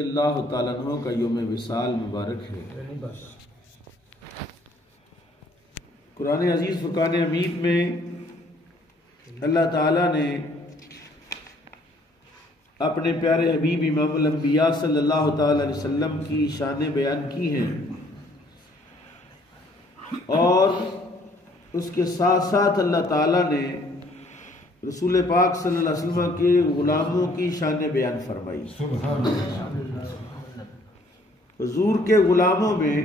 اللہ تعالیٰ عنہ کا یوم وصال مبارک ہے۔ قرآن عزیز فرقان حمید میں اللہ تعالیٰ نے اپنے پیارے حبیب امام الانبیاء صلی اللہ تعالیٰ علیہ وسلم کی شانیں بیان کی ہیں، اور اس کے ساتھ ساتھ اللہ تعالیٰ نے رسول پاک صلی اللہ علیہ وسلم کے غلاموں کی شانیں بیان فرمائی۔ حضور کے غلاموں میں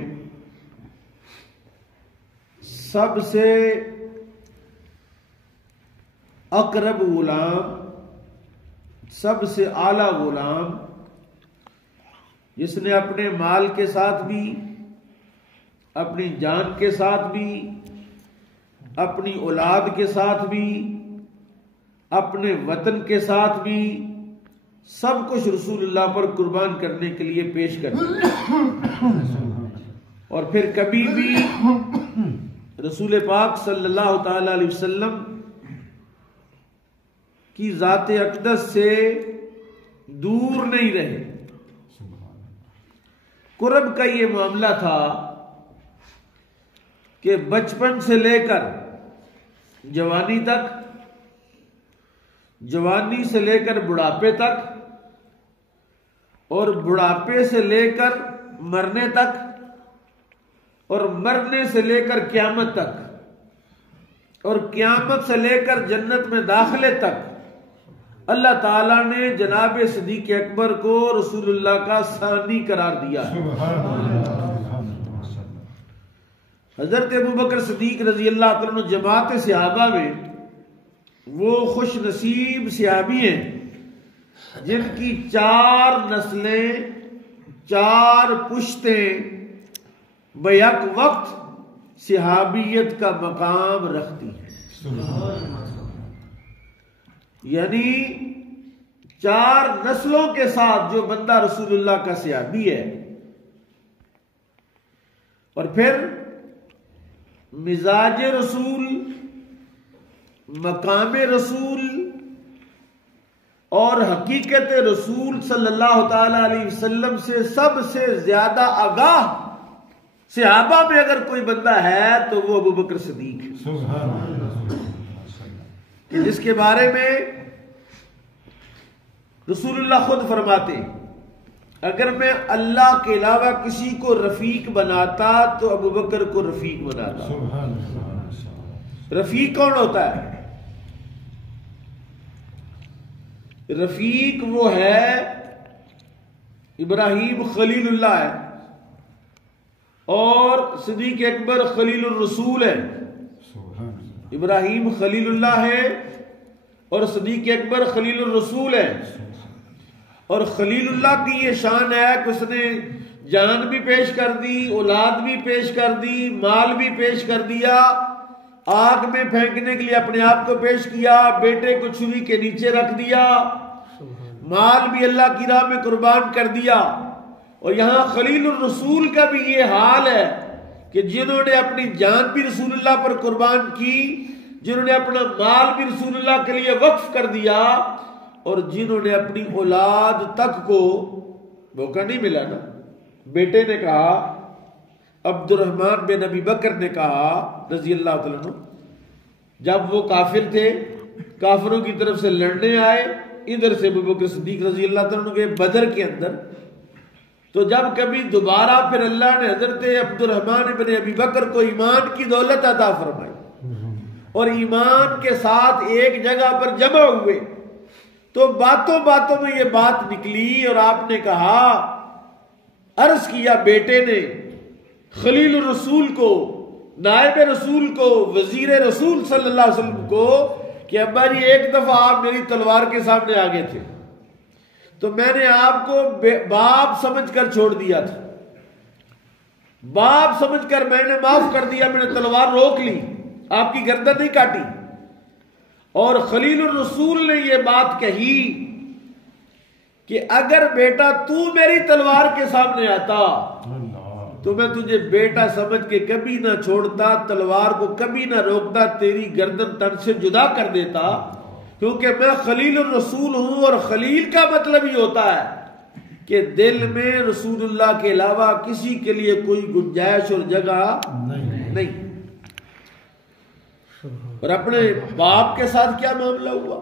سب سے اقرب غلام، سب سے اعلیٰ غلام، جس نے اپنے مال کے ساتھ بھی، اپنی جان کے ساتھ بھی، اپنی اولاد کے ساتھ بھی، اپنے وطن کے ساتھ بھی سب کچھ رسول اللہ پر قربان کرنے کے لیے پیش کر دیا، اور پھر کبھی بھی رسول پاک صلی اللہ تعالی علیہ وسلم کی ذات اقدس سے دور نہیں رہے۔ قرب کا یہ معاملہ تھا کہ بچپن سے لے کر جوانی تک، جوانی سے لے کر بڑھاپے تک، اور بڑھاپے سے لے کر مرنے تک، اور مرنے سے لے کر قیامت تک، اور قیامت سے لے کر جنت میں داخلے تک اللہ تعالیٰ نے جناب صدیق اکبر کو رسول اللہ کا ثانی قرار دیا ہے۔ حضرت ابوبکر صدیق رضی اللہ تعالیٰ عنہ جماعت صحابہ میں وہ خوش نصیب صحابی ہیں جن کی 4 نسلیں، 4 پشتیں بیک وقت صحابیت کا مقام رکھتی ہیں، یعنی 4 نسلوں کے ساتھ جو بندہ رسول اللہ کا صحابی ہے، اور پھر مزاج رسول، مقام رسول اور حقیقت رسول صلی اللہ تعالی علیہ وسلم سے سب سے زیادہ آگاہ صحابہ میں اگر کوئی بندہ ہے تو وہ ابوبکر صدیق ہے، کہ جس کے بارے میں رسول اللہ خود فرماتے اگر میں اللہ کے علاوہ کسی کو رفیق بناتا تو ابوبکر کو رفیق بناتا۔ رفیق کون ہوتا ہے؟ رفیق وہ ہے، ابراہیم خلیل اللہ ہے اور صدیق اکبر خلیل الرسول ہے۔ ابراہیم خلیل اللہ ہے اور صدیق اکبر خلیل الرسول ہے، اور خلیل اللہ کی یہ شان ہے کہ اس نے جان بھی پیش کر دی، اولاد بھی پیش کر دی، مال بھی پیش کر دیا، آگ میں پھینکنے کے لیے اپنے آپ کو پیش کیا، بیٹے کو چھری کے نیچے رکھ دیا، مال بھی اللہ کی راہ میں قربان کر دیا۔ اور یہاں خلیل الرسول کا بھی یہ حال ہے کہ جنہوں نے اپنی جان بھی رسول اللہ پر قربان کی، جنہوں نے اپنا مال بھی رسول اللہ کے لیے وقف کر دیا، اور جنہوں نے اپنی اولاد تک کو موقع نہیں ملا نا۔ بیٹے نے کہا، عبد الرحمن بن ابی بکر نے کہا رضی اللہ تعالیٰ عنہ، جب وہ کافر تھے، کافروں کی طرف سے لڑنے آئے، ادھر سے ابوبکر صدیق رضی اللہ تعالیٰ عنہ کے بدر کے اندر، تو جب کبھی دوبارہ پھر اللہ نے حضرت عبد الرحمن بن ابی بکر کو ایمان کی دولت عطا فرمائی اور ایمان کے ساتھ ایک جگہ پر جمع ہوئے، تو باتوں باتوں میں یہ بات نکلی اور آپ نے کہا، عرض کیا بیٹے نے خلیل الرسول کو، نائب رسول کو، وزیر رسول صلی اللہ علیہ وسلم کو کہ ابا جی ایک دفعہ آپ میری تلوار کے سامنے آگے تھے تو میں نے آپ کو باپ سمجھ کر چھوڑ دیا تھا، باپ سمجھ کر میں نے معاف کر دیا، میں نے تلوار روک لی، آپ کی گردن نہیں کاٹی۔ اور خلیل الرسول نے یہ بات کہی کہ اگر بیٹا تو میری تلوار کے سامنے آتا تو میں تجھے بیٹا سمجھ کے کبھی نہ چھوڑتا، تلوار کو کبھی نہ روکتا، تیری گردن تن سے جدا کر دیتا، کیونکہ میں خلیل الرسول ہوں، اور خلیل کا مطلب ہی ہوتا ہے کہ دل میں رسول اللہ کے علاوہ کسی کے لیے کوئی گنجائش اور جگہ نہیں. اور اپنے باپ کے ساتھ کیا معاملہ ہوا؟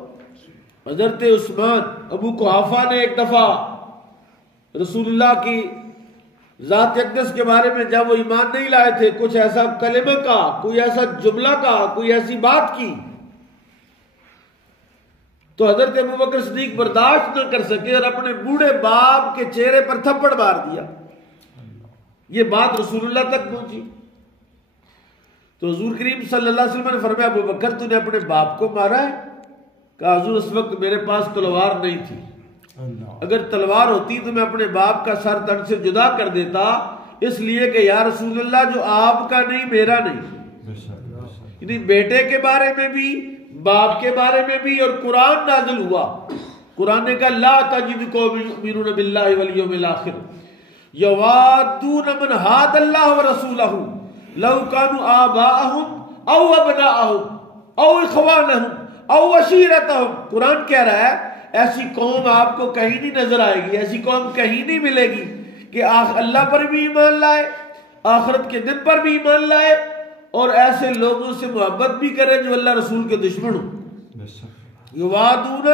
حضرت عثمان ابو قحافہ نے ایک دفعہ رسول اللہ کی ذات اقدس کے بارے میں جب وہ ایمان نہیں لائے تھے کچھ ایسا کلمہ کا، کوئی ایسا جملہ کا، کوئی ایسی بات کی تو حضرت ابوبکر صدیق برداشت نہ کر سکے اور اپنے بوڑھے باپ کے چہرے پر تھپڑ مار دیا. یہ بات رسول اللہ تک پہنچی تو حضور کریم صلی اللہ علیہ وسلم نے فرمایا ابوبکر تو نے اپنے باپ کو مارا ہے؟ کہا حضور اس وقت میرے پاس تلوار نہیں تھی، اگر تلوار ہوتی تو میں اپنے باپ کا سر تن سے جدا کر دیتا، اس لیے کہ یا رسول اللہ جو آپ کا نہیں میرا نہیں. یعنی بیٹے کے بارے میں بھی، باپ کے بارے میں بھی. اور قرآن نازل ہوا، قرآن نے کہا لا تجد قوم یؤمنون باللہ والیوم الاخر یوادون من حاد اللہ ورسولہ لو کانوا آباءہم او ابناءہم او اخوانہم او عشیرتہم. قرآن کہہ رہا ہے ایسی قوم آپ کو کہیں نہیں نظر آئے گی، ایسی قوم کہیں نہیں ملے گی کہ اللہ پر بھی ایمان لائے، آخرت کے دن پر بھی ایمان لائے اور ایسے لوگوں سے محبت بھی کرے جو اللہ رسول کے دشمن ہوں. یوادون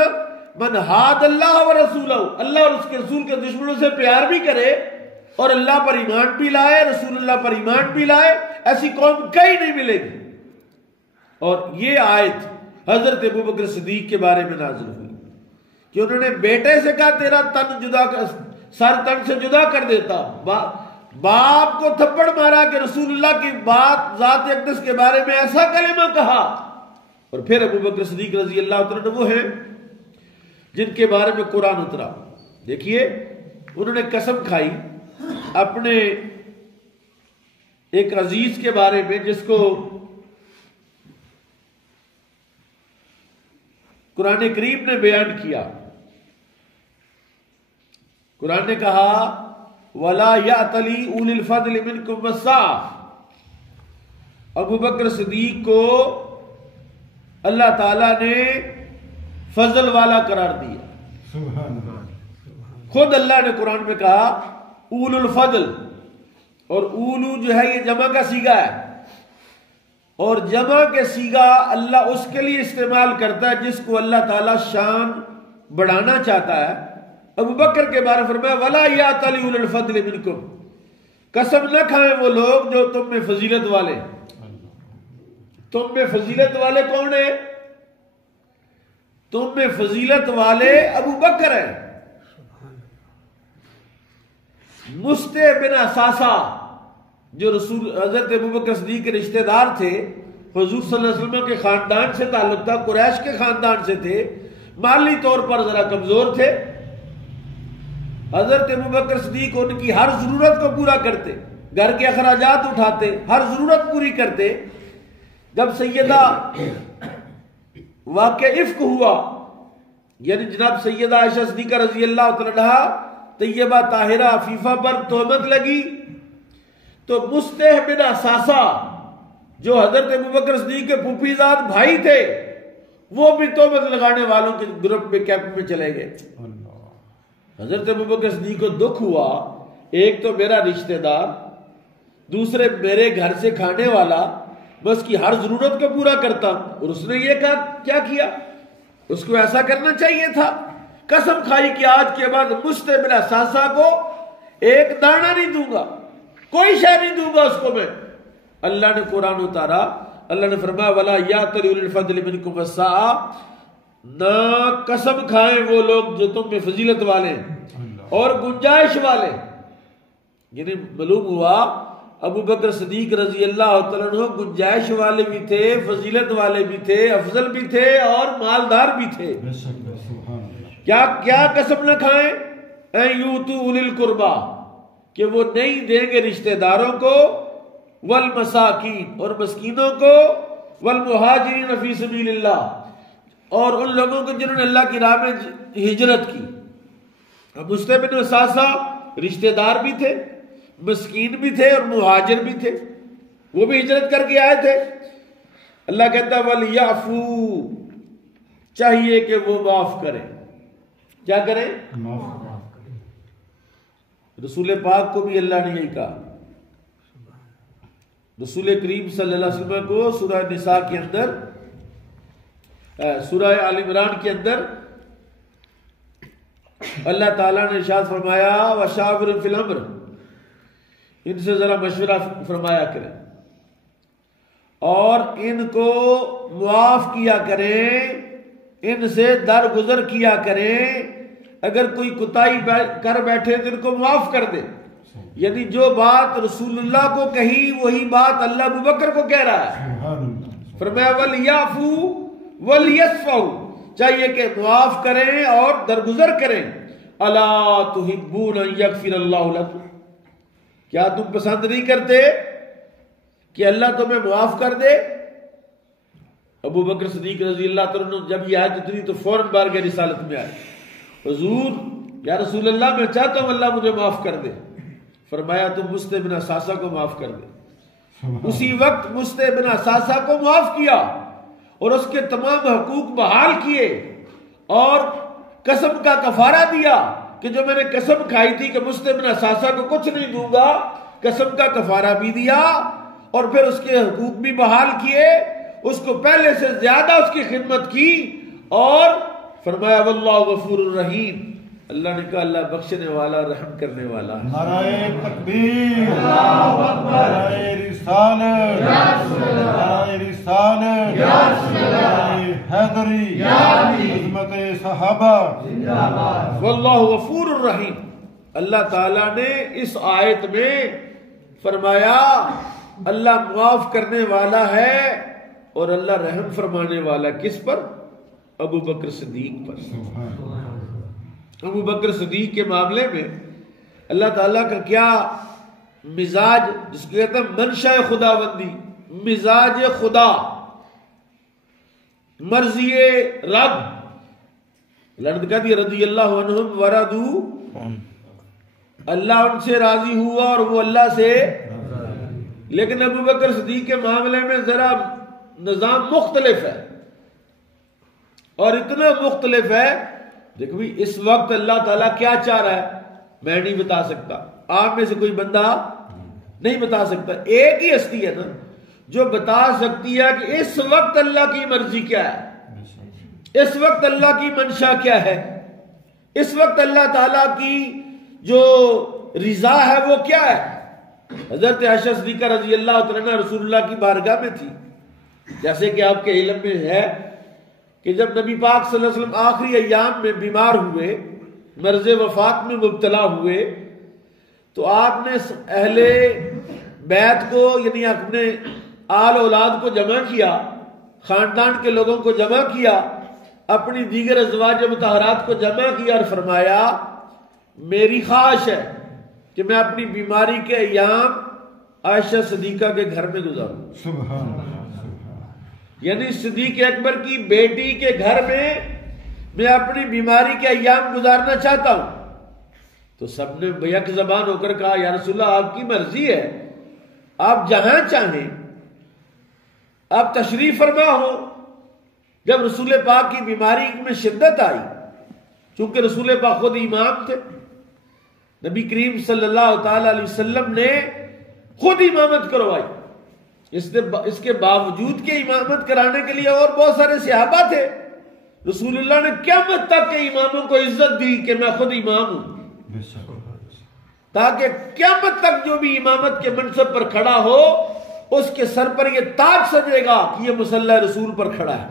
من حاد اللہ ورسولہ، اللہ اور اس کے رسول کے دشمنوں سے پیار بھی کرے اور اللہ پر ایمان بھی لائے، رسول اللہ پر ایمان بھی لائے، ایسی قوم کہیں نہیں ملے گی. اور یہ آیت حضرت ابوبکر صدیق کے بارے میں نازل ہوئی کہ انہوں نے بیٹے سے کہا تیرا تن جدا کر، سر تن سے جدا کر دیتا. باپ کو تھپڑ مارا کہ رسول اللہ کی بات ذات اقدس کے بارے میں ایسا کلمہ کہا. اور پھر ابوبکر صدیق رضی اللہ تعالیٰ عنہ وہ ہیں جن کے بارے میں قرآن اترا. دیکھیے انہوں نے قسم کھائی اپنے ایک عزیز کے بارے میں جس کو قرآن کریم نے بیان کیا. قرآن نے کہا وَلَا يَأْتَلِي أُولِي الْفَضْلِ مِنْكُمْ وَالسَّعَةِ. ابو بکر صدیق کو اللہ تعالیٰ نے فضل والا قرار دیا. خود اللہ نے قرآن میں کہا اول الفضل، اور اولو جو ہے یہ جمع کا صیغہ ہے اور جمع کے صیغہ اللہ اس کے لیے استعمال کرتا ہے جس کو اللہ تعالیٰ شان بڑھانا چاہتا ہے. ابو بکر کے بارے فرمایا وَلَا يَأْتَلِي أُولِي الْفَضْلِ مِنْكُمْ، قسم نہ کھائیں وہ لوگ جو تم میں فضیلت والے. تم میں فضیلت والے کون ہیں؟ تم میں فضیلت والے ابو بکر ہیں. مستح بن اساسہ جو رسول حضرت ابو بکر صدیق کے رشتہ دار تھے، حضور صلی اللہ علیہ وسلم کے خاندان سے تعلق تھا، قریش کے خاندان سے تھے، مالی طور پر ذرا کمزور تھے. حضرت ابو بکر صدیق ان کی ہر ضرورت کو پورا کرتے، گھر کے اخراجات اٹھاتے، ہر ضرورت پوری کرتے. جب سیدہ واقع افک ہوا، یعنی جناب سیدہ عائشہ صدیقہ رضی اللہ تعالی عنہا طیبہ طاہرہ عفیفہ پر تہمت لگی تو مستح بن اساسہ جو حضرت ابوبکر صدیق کے پھوپھی زاد بھائی تھے وہ بھی تہمت لگانے والوں کے گروپ میں کیمپ میں چلے گئے. حضرت ابوبکر صدیق کو دکھ ہوا، ایک تو میرا رشتہ دار، دوسرے میرے گھر سے کھانے والا، بس کی ہر ضرورت کو پورا کرتا ہوں، اور اس نے یہ کیا کیا؟ اس کو ایسا کرنا چاہیے تھا. قسم کھائی کہ آج کے بعد مستح بن اساسہ کو ایک دانہ نہیں دوں گا، کوئی شے نہیں دوں گا اس کو میں. اللہ نے قرآن اتارا، اللہ نے فرمایا وَلَا يَأْتَلِي أُولِي الْفَضْلِ مِنْكُمْ وَالسَّعَةِ، نہ قسم کھائیں وہ لوگ جو تم میں فضیلت والے ہیں اور گنجائش والے. یعنی معلوم ہوا ابو بکر صدیق رضی اللہ تعالیٰ عنہ گنجائش والے بھی تھے، فضیلت والے بھی تھے، افضل بھی تھے اور مالدار بھی تھے. کیا قسم نہ کھائیں؟ اَن یُؤْتُوا أُولِي الْقُرْبَى، کہ وہ نہیں دیں گے رشتہ داروں کو، والمساکین، اور مسکینوں کو، والمہاجرین فی سبیل اللہ، اور ان لوگوں کو جنہوں نے اللہ کی راہ میں ہجرت کی. اب مستح بن اساسہ رشتہ دار بھی تھے، مسکین بھی تھے اور مہاجر بھی تھے، وہ بھی ہجرت کر کے آئے تھے. اللہ کہتا ہے وَلْيَعْفُوا، چاہیے کہ وہ معاف کریں. کیا کریں؟ رسول پاک کو بھی اللہ نے یہی کہا. رسول کریم صلی اللہ علیہ وسلم کو سورہ نساء کے اندر، سورہ آل عمران کے اندر اللہ تعالیٰ نے ارشاد فرمایا وَشَاوِرْهُمْ فِي الْأَمْرِ، ان سے ذرا مشورہ فرمایا کریں اور ان کو معاف کیا کریں، ان سے درگزر کیا کریں. اگر کوئی کوتاہی کر بیٹھے تو ان کو معاف کر دے. یعنی جو بات رسول اللہ کو کہی وہی بات اللہ ابو بکر کو کہہ رہا ہے. فرمایا وَلْيَعْفُوا وَلْيَصْفَحُوا، چاہیے کہ معاف کریں اور درگزر کریں. أَلَا تُحِبُّونَ أَن يَغْفِرَ اللَّهُ لَكُمْ، کیا تم پسند نہیں کرتے کہ اللہ تمہیں معاف کر دے؟ ابو بکر صدیق رضی اللہ عنہ جب یہ آیت اتری تو فوراً بارگاہ رسالت میں آئے. حضور یا رسول اللہ میں چاہتا ہوں اللہ مجھے معاف کر دے. فرمایا تم مصطح بن اساسہ کو معاف کر دے. اسی وقت مصطح بن اساسہ کو معاف کیا اور اس کے تمام حقوق بحال کیے اور قسم کا کفارہ دیا کہ جو میں نے قسم کھائی تھی کہ مصطح بن اساسہ کو کچھ نہیں دوں گا، قسم کا کفارہ بھی دیا اور پھر اس کے حقوق بھی بحال کیے، اس کو پہلے سے زیادہ اس کی خدمت کی اور فرمایا واللہ غفور الرحیم، اللہ نے کہا اللہ بخشنے والا رحم کرنے والا. نعرہ تکبیر، نعرہ رسالت، نعرہ رسالت، نعرہ حیدری، عظمت صحابہ. واللہ غفور الرحیم. اللہ تعالیٰ نے اس آیت میں فرمایا اللہ معاف کرنے والا ہے اور اللہ رحم فرمانے والا. کس پر؟ ابو بکر صدیق پر. ابو بکر صدیق کے معاملے میں اللہ تعالیٰ کا کیا مزاج، جس کو کہتے ہیں منشا خدا بندی، مزاج خدا، مرضی رب. لڑد کا دی رضی اللہ عنہم ورضوا، اللہ ان سے راضی ہوا اور وہ اللہ سے. لیکن ابو بکر صدیق کے معاملے میں ذرا نظام مختلف ہے اور اتنا مختلف ہے. دیکھو بھی اس وقت اللہ تعالیٰ کیا چاہ رہا ہے میں نہیں بتا سکتا، آپ میں سے کوئی بندہ نہیں بتا سکتا. ایک ہی ہستی ہے نا جو بتا سکتی ہے کہ اس وقت اللہ کی مرضی کیا ہے، اس وقت اللہ کی منشا کیا ہے، اس وقت اللہ تعالیٰ کی جو رضا ہے وہ کیا ہے. حضرت عائشہ صدیقہ رضی اللہ عنہا رسول اللہ کی بارگاہ میں تھی. جیسے کہ آپ کے علم میں ہے کہ جب نبی پاک صلی اللہ علیہ وسلم آخری ایام میں بیمار ہوئے، مرض وفات میں مبتلا ہوئے، تو آپ نے اہل بیت کو یعنی اپنے آل اولاد کو جمع کیا، خاندان کے لوگوں کو جمع کیا، اپنی دیگر ازواج مطہرات کو جمع کیا اور فرمایا میری خواہش ہے کہ میں اپنی بیماری کے ایام عائشہ صدیقہ کے گھر میں گزاروں. سبحان اللہ. یعنی صدیق اکبر کی بیٹی کے گھر میں اپنی بیماری کے ایام گزارنا چاہتا ہوں. تو سب نے بیک زبان ہو کر کہا یا رسول اللہ آپ کی مرضی ہے، آپ جہاں چاہیں آپ تشریف فرما ہو. جب رسول پاک کی بیماری میں شدت آئی، چونکہ رسول پاک خود امام تھے، نبی کریم صلی اللہ تعالی علیہ وسلم نے خود امامت کروائی. اس کے باوجود کہ امامت کرانے کے لیے اور بہت سارے صحابہ تھے، رسول اللہ نے قیامت تک کے اماموں کو عزت دی کہ میں خود امام ہوں، تاکہ قیامت تک جو بھی امامت کے منصب پر کھڑا ہو اس کے سر پر یہ تاج سجے گا کہ یہ مصلی رسول پر کھڑا ہے.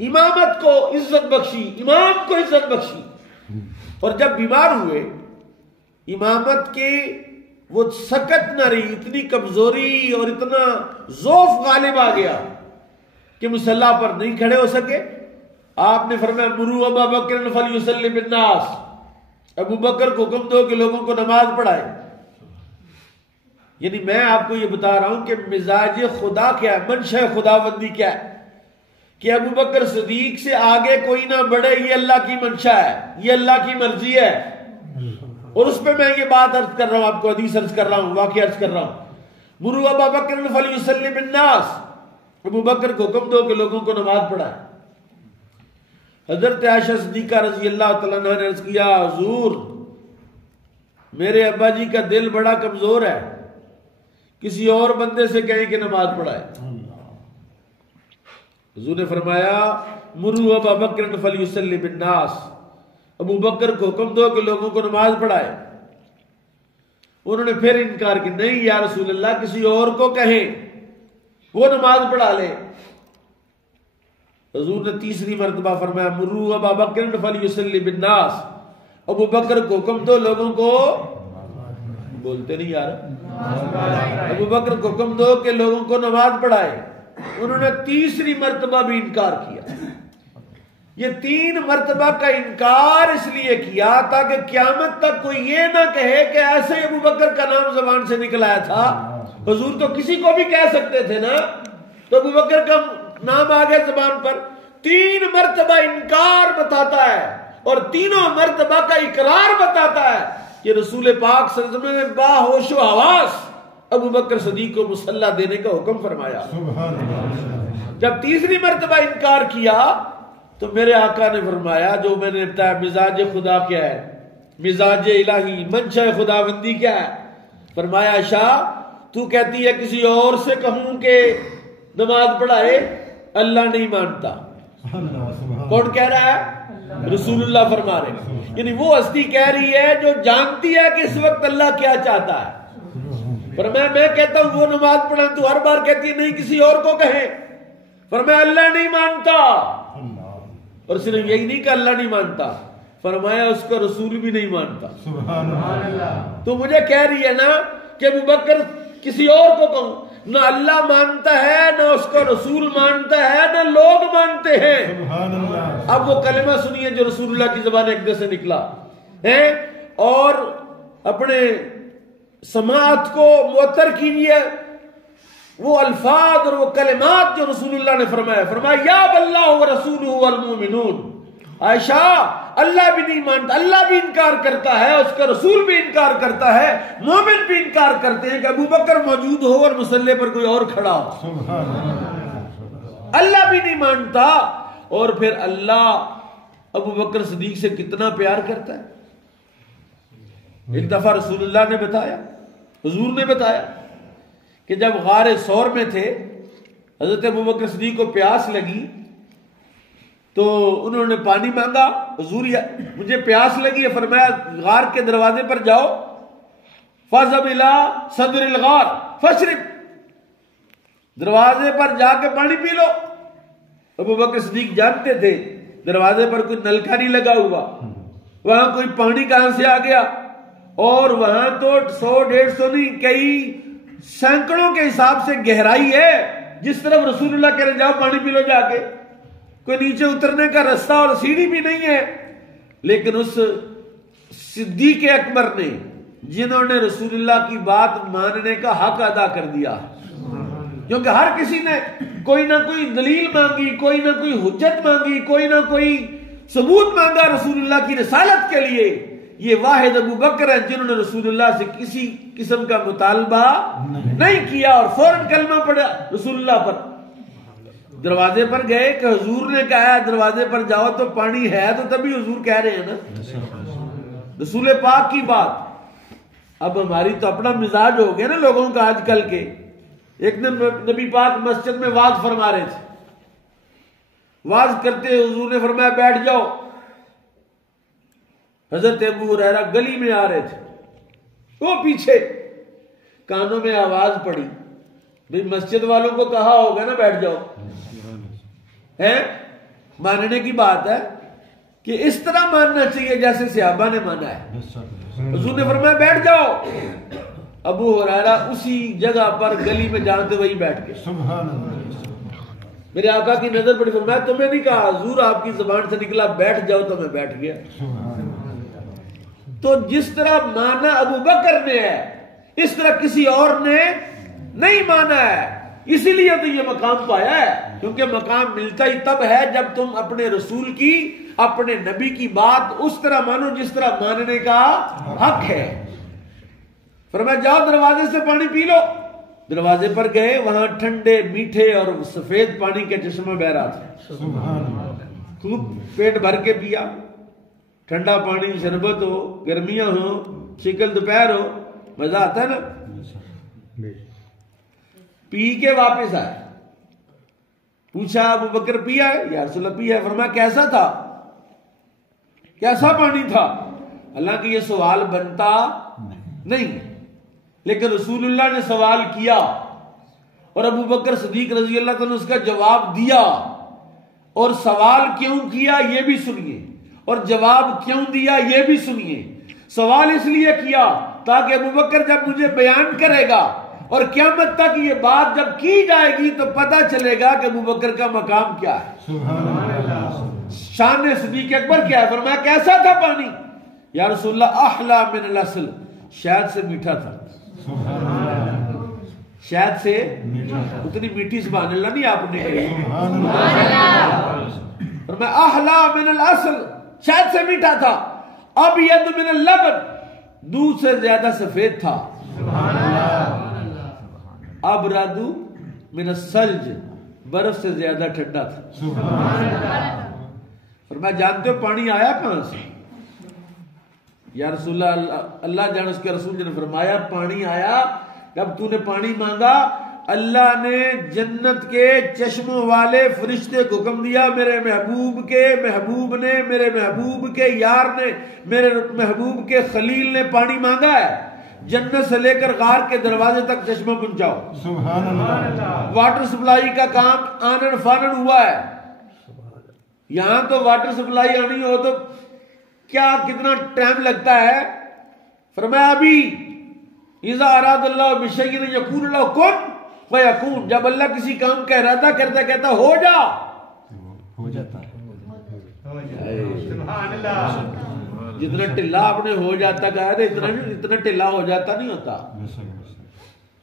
امامت کو عزت بخشی، امام کو عزت بخشی. اور جب بیمار ہوئے امامت کی وہ سکت نہ رہی، اتنی کمزوری اور اتنا ضعف غالب آ گیا کہ مصلی پر نہیں کھڑے ہو سکے. آپ نے فرمایا مروا ابا بکر فلیصلی بالناس، ابو بکر کو حکم دو کہ لوگوں کو نماز پڑھائے. یعنی میں آپ کو یہ بتا رہا ہوں کہ مزاج خدا کیا ہے، منشا خدا بندی کیا ہے، کہ ابو بکر صدیق سے آگے کوئی نہ بڑھے، یہ اللہ کی منشا ہے، یہ اللہ کی مرضی ہے. اور اس پہ میں یہ بات عرض کر رہا ہوں، آپ کو حدیث عرض کر رہا ہوں، واقعہ عرض کر رہا ہوں. مروا ابا بکر فلیصلی بالناس، ابو بکر کو حکم دو کہ لوگوں کو نماز پڑھائے. حضرت عائشہ صدیقہ رضی اللہ تعالیٰ عنہ نے عرض کیا حضور میرے ابا جی کا دل بڑا کمزور ہے، کسی اور بندے سے کہیں کہ نماز پڑھائے۔ حضور نے فرمایا مروا ابا بکر فلیصلی بالناس، ابو بکر کو حکم دو کہ لوگوں کو نماز پڑھائے۔ انہوں نے پھر انکار کہ نہیں یا رسول اللہ، کسی اور کو کہیں وہ نماز پڑھا لے۔ حضور نے تیسری مرتبہ فرمایا مروا ابا بکر فلیصلی بالناس، ابو بکر کو حکم دو لوگوں کو، بولتے نہیں یار، ابو بکر کو حکم دو کہ لوگوں کو نماز پڑھائے۔ انہوں نے تیسری مرتبہ بھی انکار کیا۔ یہ 3 مرتبہ کا انکار اس لیے کیا تاکہ قیامت تک کوئی یہ نہ کہے کہ ایسے ہی ابو بکر کا نام زبان سے نکل آیا تھا۔ حضور تو کسی کو بھی کہہ سکتے تھے نا، تو ابو بکر کا نام آ گیا زبان پر۔ 3 مرتبہ انکار بتاتا ہے اور تینوں مرتبہ کا اقرار بتاتا ہے کہ رسول پاک صلی اللہ علیہ وسلم نے باہوش و حواس ابو بکر صدیق کو مصلی دینے کا حکم فرمایا۔ جب تیسری مرتبہ انکار کیا تو میرے آقا نے فرمایا، جو میں نے بتایا مزاج خدا کیا ہے، مزاج الہی، منشا خداوندی کیا ہے، فرمایا عائشہ تو کہتی ہے کسی اور سے کہوں کہ نماز پڑھائے، اللہ نہیں مانتا۔ کون کہہ رہا ہے؟ رسول اللہ فرما رہے ہیں، یعنی وہ ہستی کہہ رہی ہے جو جانتی ہے کہ اس وقت اللہ کیا چاہتا ہے۔ فرمایا میں کہتا ہوں وہ نماز پڑھیں، تو ہر بار کہتی ہے نہیں کسی اور کو کہیں۔ فرمایا اللہ نہیں مانتا، اور صرف یہی نہیں کہ اللہ نہیں مانتا، فرمایا اس کا رسول بھی نہیں مانتا۔ تو مجھے کہہ رہی ہے نا کہ ابو بکر کسی اور کو کہوں، نہ اللہ مانتا ہے، نہ اس کا رسول مانتا ہے، نہ لوگ مانتے ہیں۔ اب وہ کلمہ سنیے جو رسول اللہ کی زبان اقدس سے نکلا ہے، اور اپنے سماعت کو معطر کیجیے وہ الفاظ اور وہ کلمات جو رسول اللہ نے فرمایا۔ فرمایا یا اللہ و رسولہ والمؤمنون، عائشہ اللہ بھی نہیں مانتا، اللہ بھی انکار کرتا ہے، اس کا رسول بھی انکار کرتا ہے، مومن بھی انکار کرتے ہیں کہ ابو بکر موجود ہو اور مصلی پر کوئی اور کھڑا ہو۔ اللہ بھی نہیں مانتا، اور پھر اللہ ابو بکر صدیق سے کتنا پیار کرتا ہے۔ ایک دفعہ رسول اللہ نے بتایا، حضور نے بتایا کہ جب غار ثور میں تھے، حضرت ابو بکر صدیق کو پیاس لگی تو انہوں نے پانی مانگا، حضور مجھے پیاس لگی ہے، فرمایا غار کے دروازے پر جاؤ، فاذهب الى صدر الغار فاشرب، دروازے پر جا کے پانی پی لو۔ ابو بکر صدیق جانتے تھے دروازے پر کوئی نلکا نہیں لگا ہوا، وہاں کوئی پانی کہاں سے آ گیا، اور وہاں تو 100-150 نہیں، کئی سینکڑوں کے حساب سے گہرائی ہے، جس طرف رسول اللہ کہہ رہے جاؤ پانی پی لو جا کے، کوئی نیچے اترنے کا رستہ اور سیڑھی بھی نہیں ہے۔ لیکن اس صدیق اکبر نے، جنہوں نے رسول اللہ کی بات ماننے کا حق ادا کر دیا، کیونکہ ہر کسی نے کوئی نہ کوئی دلیل مانگی، کوئی نہ کوئی حجت مانگی، کوئی نہ کوئی ثبوت مانگا رسول اللہ کی رسالت کے لیے، یہ واحد ابو بکر ہیں جنہوں نے رسول اللہ سے کسی قسم کا مطالبہ نہیں کیا اور فوراً کلمہ پڑھا رسول اللہ پر۔ دروازے پر گئے کہ حضور نے کہا ہے دروازے پر جاؤ تو پانی ہے، تو تبھی حضور کہہ رہے ہیں نا رسول پاک کی بات۔ اب ہماری تو اپنا مزاج ہو گیا نا لوگوں کا آج کل کے۔ ایک دن نبی پاک مسجد میں واز فرما رہے تھے، واز کرتے حضور نے فرمایا بیٹھ جاؤ۔ حضرت ابو ہریرہ گلی میں آ رہے تھے، وہ پیچھے، کانوں میں آواز پڑی، بھئی مسجد والوں کو کہا ہوگا نا بیٹھ جاؤ، ہے ماننے کی بات ہے کہ اس طرح ماننا چاہیے جیسے صحابہ نے مانا ہے۔ حضور نے فرمایا بیٹھ جاؤ، ابو ہریرہ اسی جگہ پر گلی میں جانتے وہی بیٹھ گئے۔ میرے آقا کی نظر پڑی، فرمایا تمہیں نہیں کہا، حضور آپ کی زبان سے نکلا بیٹھ جاؤ تو میں بیٹھ گیا۔ تو جس طرح مانا ابو بکر نے ہے، اس طرح کسی اور نے نہیں مانا ہے، اسی لیے تو یہ مقام پایا ہے، کیونکہ مقام ملتا ہی تب ہے جب تم اپنے رسول کی، اپنے نبی کی بات اس طرح مانو جس طرح ماننے کا حق ہے۔ فرمایا جاؤ دروازے سے پانی پی لو۔ دروازے پر گئے، وہاں ٹھنڈے میٹھے اور سفید پانی کے چشمہ بہ رہا تھا، خوب پیٹ بھر کے پیا۔ ٹھنڈا پانی شربت ہو، گرمیاں ہو، شکل دوپہر ہو، مزہ آتا ہے نا. پی کے واپس آئے، پوچھا ابو بکر پیا ہے؟ یا رسول اللہ پیا ہے. فرمایا کیسا تھا، کیسا پانی تھا؟ اللہ کہ یہ سوال بنتا نہیں، لیکن رسول اللہ نے سوال کیا اور ابو بکر صدیق رضی اللہ تعالیٰ نے اس کا جواب دیا. اور سوال کیوں کیا یہ بھی سنیے، اور جواب کیوں دیا یہ بھی سنیے. سوال اس لیے کیا تاکہ ابو بکر جب مجھے بیان کرے گا اور قیامت تک یہ بات جب کی جائے گی تو پتہ چلے گا کہ ابو بکر کا مقام کیا ہے، شان صدیق اکبر کیا ہے. فرمایا کیسا تھا پانی؟ یا رسول اللہ احلا من العسل، شہد سے میٹھا تھا. شہد سے اتنی میٹھی سبحان اللہ نہیں آپ نے کہی. فرمایا احلا من العسل، شہد سے میٹھا تھا. ابید من اللبن، دودھ سے زیادہ سفید تھا. ابرد من الثلج، برف سے زیادہ ٹھنڈا تھا. فرمایا جانتے ہو پانی آیا کہاں سے؟ یا رسول اللہ جان اس کے رسول نے فرمایا پانی آیا جب تو نے پانی مانگا، اللہ نے جنت کے چشموں والے فرشتے کو حکم دیا، میرے محبوب کے محبوب نے، میرے محبوب کے یار نے، میرے محبوب کے خلیل نے پانی مانگا ہے، جنت سے لے کر غار کے دروازے تک چشمہ پہنچاؤ. سبحان اللہ. واٹر سپلائی کا کام آنن فانن ہوا ہے. یہاں تو واٹر سپلائی آنی ہو تو کیا کتنا ٹائم لگتا ہے. فرمایا ابھی اذا اراد اللہ بشیء یقول له کن فیکون، جب اللہ کسی کام کا ارادہ کرتا کہتا ہو جا، ہو جاتا ہے. سبحان اللہ. جتنا ٹلا آپ نے ہو جاتا کہا تھا اتنا ٹلا ہو جاتا نہیں ہوتا.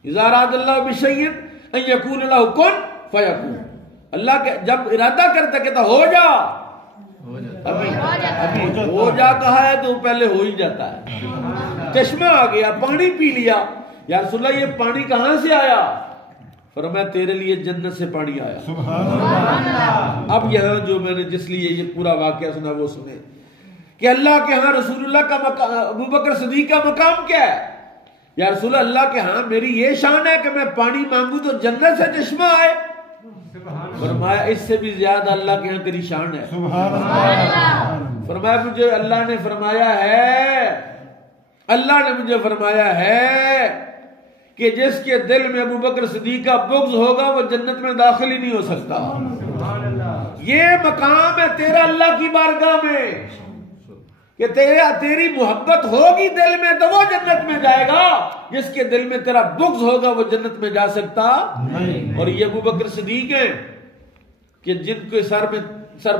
اذا اراد اللہ بشیء ان یقول له کن فیکون، اللہ کے جب ارادہ کرتا کہتا ہو جا، ابھی ہو جا کہا ہے تو پہلے ہو ہی جاتا ہے. چشمہ آ گیا، پانی پی لیا. یا رسول اللہ یہ پانی کہاں سے آیا؟ فرمایا تیرے لیے جنت سے پانی آیا. اب یہاں جو میں نے جس لیے یہ پورا واقعہ سنا وہ سنے کہ اللہ کے ہاں رسول اللہ کا مقام، ابو بکر صدیق کا مقام کیا ہے. یا رسول اللہ کے ہاں میری یہ شان ہے کہ میں پانی مانگوں تو جنت سے چشمہ آئے. فرمایا اس سے بھی زیادہ اللہ کے ہاں تیری شان ہے. فرمایا مجھے اللہ نے فرمایا ہے، اللہ نے مجھے فرمایا ہے کہ جس کے دل میں ابو بکر صدیق کا بغض ہوگا وہ جنت میں داخل ہی نہیں ہو سکتا. یہ مقام ہے تیرا اللہ کی بارگاہ میں کہ تیری محبت ہوگی دل میں تو وہ جنت میں جائے گا، جس کے دل میں تیرا بغض ہوگا وہ جنت میں جا سکتا نہیں. اور یہ ابو بکر صدیق ہیں کہ جن کے سر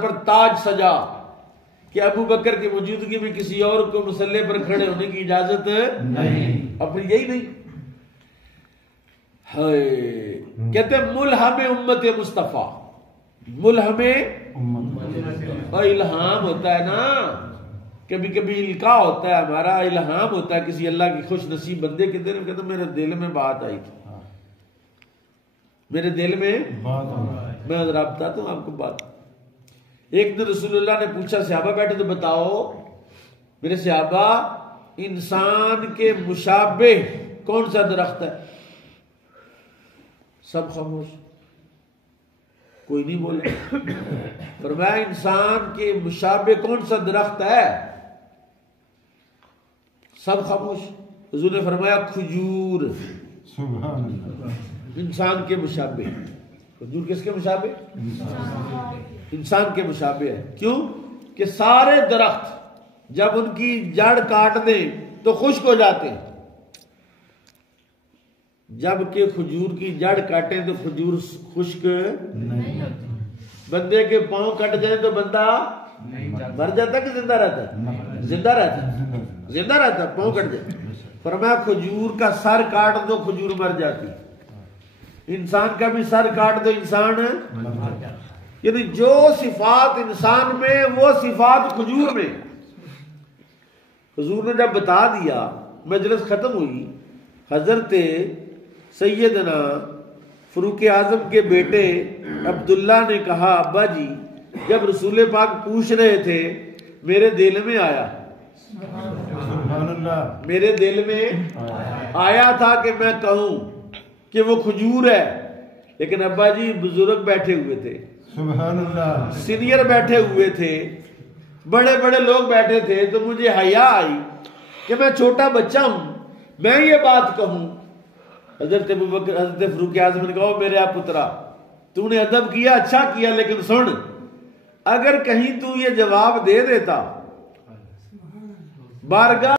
پر تاج سجا کہ ابو بکر کی موجودگی میں کسی اور کو مسلح پر کھڑے ہونے کی اجازت نہیں. اپنی یہی نہیں کہتے ملہم امت مصطفیٰ، ملہم الہام ہوتا ہے نا، کبھی کبھی القاء ہوتا ہے، ہمارا الہام ہوتا ہے کسی اللہ کی خوش نصیب بندے کے دل میں. کہتے میرے دل میں بات آئی تھی، میرے دل میں میں ذرا بتاتا ہوں آپ کو بات. ایک دن رسول اللہ نے پوچھا، صحابہ بیٹھے تو بتاؤ میرے صحابہ انسان کے مشابہ کون سا درخت ہے؟ سب خاموش، کوئی نہیں بولے. فرمایا انسان کے مشابہ کون سا درخت ہے؟ سب خاموش. حضور نے فرمایا کھجور. انسان کے مشابہ. کھجور کس کے مشابہ؟ انسان کے مشابہ ہے. کیوں کہ سارے درخت جب ان کی جڑ کاٹ دیں تو خشک ہو جاتے ہیں، جبکہ کھجور کی جڑ کاٹیں تو کھجور خشک نہیں ہوتی. بندے کے پاؤں کٹ جائیں تو بندہ مر جاتا کہ زندہ رہتا ہے؟ زندہ رہتا ہے، زندہ رہتا ہے، پاؤں کٹ جائے. فرمایا کھجور کا سر کاٹ دو کھجور مر جاتی. انسان کا بھی سر کاٹ دو انسان یعنی جو صفات انسان میں وہ صفات کھجور میں. حضور نے جب بتا دیا مجلس ختم ہوئی. حضرت سیدنا فاروق اعظم کے بیٹے عبداللہ نے کہا ابا جی جب رسول پاک پوچھ رہے تھے میرے دل میں آیا، سبحان اللہ، میرے دل میں آیا تھا کہ میں کہوں کہ وہ کھجور ہے، لیکن ابا جی بزرگ بیٹھے ہوئے تھے، سبحان اللہ، سینئر بیٹھے ہوئے تھے، بڑے بڑے لوگ بیٹھے تھے، تو مجھے حیا آئی کہ میں چھوٹا بچہ ہوں، میں یہ بات کہوں۔ حضرت ابوبکر، حضرت فاروق اعظم نے کہا میرے پترا تو نے ادب کیا، اچھا کیا، لیکن سن، اگر کہیں تو یہ جواب دے دیتا بارگاہ